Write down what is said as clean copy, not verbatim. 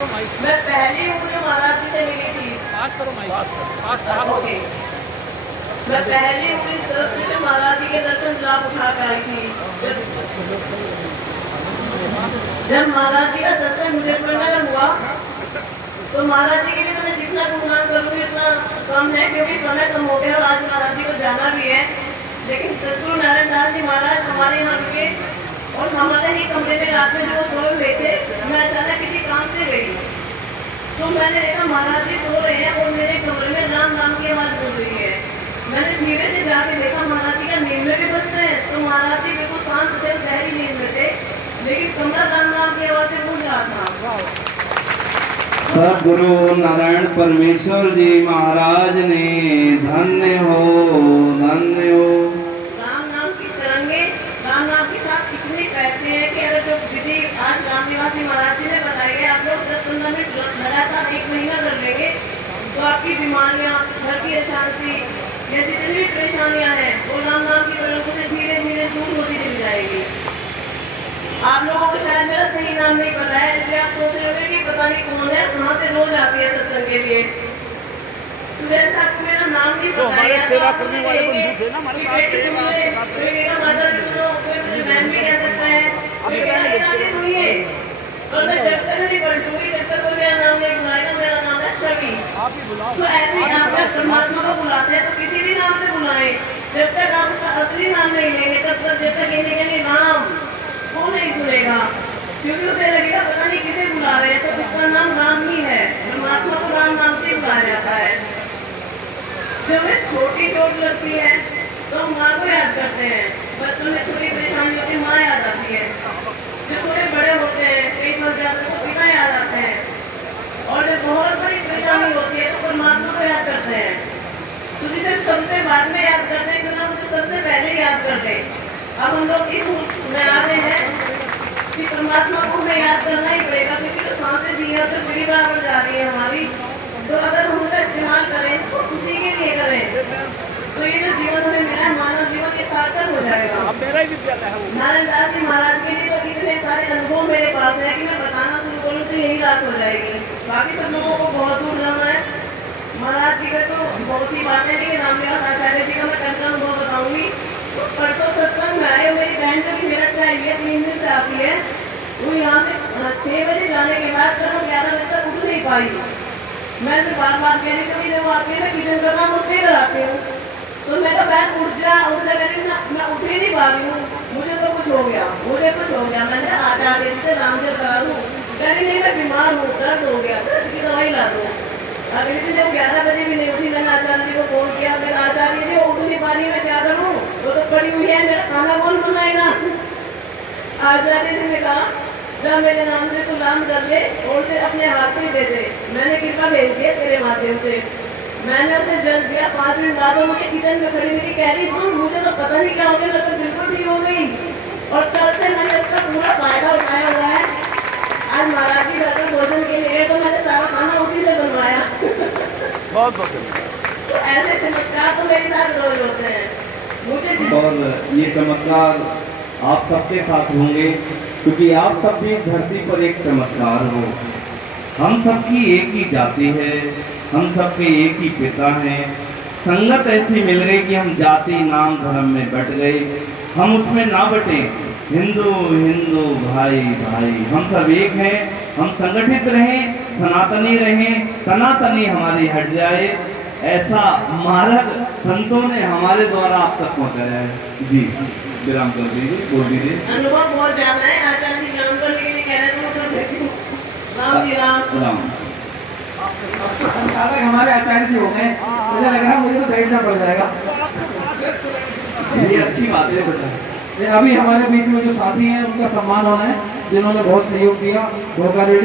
मैं पहली हूँ जो महाराज जी से मिली थी। ओके, मैं पहली हूँ इस तरफ से जो महाराज जी के दर्शन लाभ उठा कर आई थी। जब महाराज जी का सत्संग मुजफ्फरनगर हुआ तो महाराज जी के लिए तो मैं जितना गुणगान करूँगी उतना कम है, क्योंकि समय कम हो गया और आज महाराज जी को जाना भी है। लेकिन सतगुरु नारायण दास जी महाराज हमारे यहाँ रुके और हमारे ही कमरे में रात में जो सोए हुए थे, मैं अचानक किसी काम से गई तो मैंने देखा महाराज जी सो रहे हैं और मेरे कमरे में राम नाम की आवाज बोल रही है। मैंने धीरे से जाके देखा महाराज जी का नींद में भी बजते हैं, तो महाराज जी बिल्कुल शांत थे, गहरी नींद में थे, लेकिन कमरा राम नाम की आवाज से गूंज रहा था। सद्गुरु नारायण परमेश्वर जी महाराज ने धन्य हो, धन्य हो। राम नाम की तरंगे राम नाम के साथ इतनी कहते हैं कि अगर जो विधि आज राम निवासी महाराज जी ने बताई है, आप लोग 10-15 मिनट लगातार 1 महीना कर लेंगे तो आपकी बीमारियां, घर की अशांति या जितनी भी परेशानियां हैं वो राम नाम की तरंगों से धीरे धीरे दूर होती चली जाएगी। आप लोगों को शायद मेरा सही नाम नहीं पता है, इसलिए आप सोच रहे होंगे कि पता नहीं कौन है, कहाँ से रोज आती है सत्संग के लिए। तो जैसा आपको मेरा नाम नहीं पता है, हमारे सेवा करने वाले बंधु थे ना, हमारे साथ कोई मैम भी कह सकता है, कोई सुनिए, और मैं जब तक नहीं पलटूंगी जब तक कोई मेरा नाम नहीं बुलाएगा। मेरा नाम है छवि। आप ही बुलाओ। तो ऐसे ही आप जब परमात्मा को बुलाते हैं तो किसी भी नाम से बुलाएं, जब तक आप उसका असली नाम नहीं लेंगे तब तक जब तक ये नहीं कहेंगे राम, वो नहीं सुनेगा, क्योंकि उसे लगेगा पता नहीं किसे बुला रहे हैं, तो उसका नाम राम ही है। परमात्मा को राम नाम से बुलाया जाता है। जब हमें छोटी चोट लगती है तो हम माँ को याद करते हैं, बच्चों में थोड़ी परेशानी होती है माँ याद आती है, जब थोड़े बड़े होते हैं कई मर जाते हैं तो पिता याद आते हैं, और जब बहुत बड़ी परेशानी होती है तो परमात्मा को याद करते हैं। तो जिसे सबसे बाद में याद करते हैं क्यों ना उसे सबसे पहले याद करते हैं। अब हम लोग इस में आ रहे हैं कि परमात्मा को हमें याद करना ही पड़ेगा, क्योंकि जो सांसें दी है तो पूरी बराबर जा रही है हमारी, तो अगर हम उसका इस्तेमाल करें तो उसी के लिए करें तो ये जो जीवन हमें मिला है मानव जीवन के सार्थक हो जाएगा। अब मेरा ही विद्यालय है वो। नारायण दास जी महाराज के लिए तो इतने सारे अनुभव मेरे पास है कि मैं बताना शुरू करूँ तो यही रात हो जाएगी। बाकी सब लोगों को बहुत दूर जाना है। महाराज जी का तो बहुत ही बातें, लेकिन रामनिवास आचार्य जी का मैं कल का अनुभव बताऊंगी। परसों सत्संग में आए मेरी बहन जो कि मेरठ से आई है, 3 दिन से आती है, वो यहाँ से 6 बजे जाने के बाद कल 11 बजे तक उठ नहीं पाई। मैं तो बार बार कह रही कभी जब आती है ना किचन का काम उससे कराती हूँ, तो मैं तो बहन उठ जा करी मैं उठ ही नहीं पा रही हूँ, मुझे तो कुछ हो गया, मैंने आचार्य जी से राम से करा दूँ, कह नहीं मैं बीमार हूँ, दर्द हो गया, दर्द की दवाई ला दो। अगले दिन जब 11 बजे भी नहीं उठी, मैंने आचार्य जी को फोन किया, मेरा आचार्य जी उठ नहीं पा रही, मैं क्या करूँ, वो तो पड़ी हुई है, मेरा खाना कौन बनाएगा। आचार्य जी ने कहा जब मेरे नाम से तू नाम कर ले और उसे अपने हाथ से दे दे, मैंने कृपा भेज दिया तेरे माध्यम से। मैंने उसे जल दिया, 5 मिनट बाद मुझे किचन में खड़ी हुई कह रही मुझे तो पता नहीं क्या हो गया, मैं तो बिल्कुल ठीक हो गई। और कल से मैंने इसका पूरा फायदा उठाया हुआ है। आज महाराज जी घर भोजन के लिए तो मैंने सारा खाना उसी से बनवाया। बहुत बहुत तो ऐसे चमत्कार तो मेरे साथ रोज होते हैं। मुझे और ये चमत्कार आप सबके साथ होंगे, क्योंकि आप सब भी धरती पर एक चमत्कार हो। हम सबकी एक ही जाति है, हम सबके एक ही पिता हैं। संगत ऐसी मिल गई कि हम जाति नाम धर्म में बट गए, हम उसमें ना बटे। हिंदू हिंदू भाई भाई हम सब एक हैं। हम संगठित रहें, सनातनी रहें, तनातनी हमारी हट जाए, ऐसा मार्ग संतों ने हमारे द्वारा आप तक पहुंचाया है। जी विराम कर दीजिए, बोल दीजिए। अनुभव बहुत ज्यादा है। आचार्य जी विराम करने के लिए कह रहे थे, राम जी राम राम। हमारे आचार्य जी हो गए, मुझे लग रहा है मुझे तो बैठना पड़ जाएगा। ये अच्छी बात है बेटा। अभी हमारे बीच में जो साथी हैं उनका सम्मान होना है, जिन्होंने बहुत सहयोग दिया।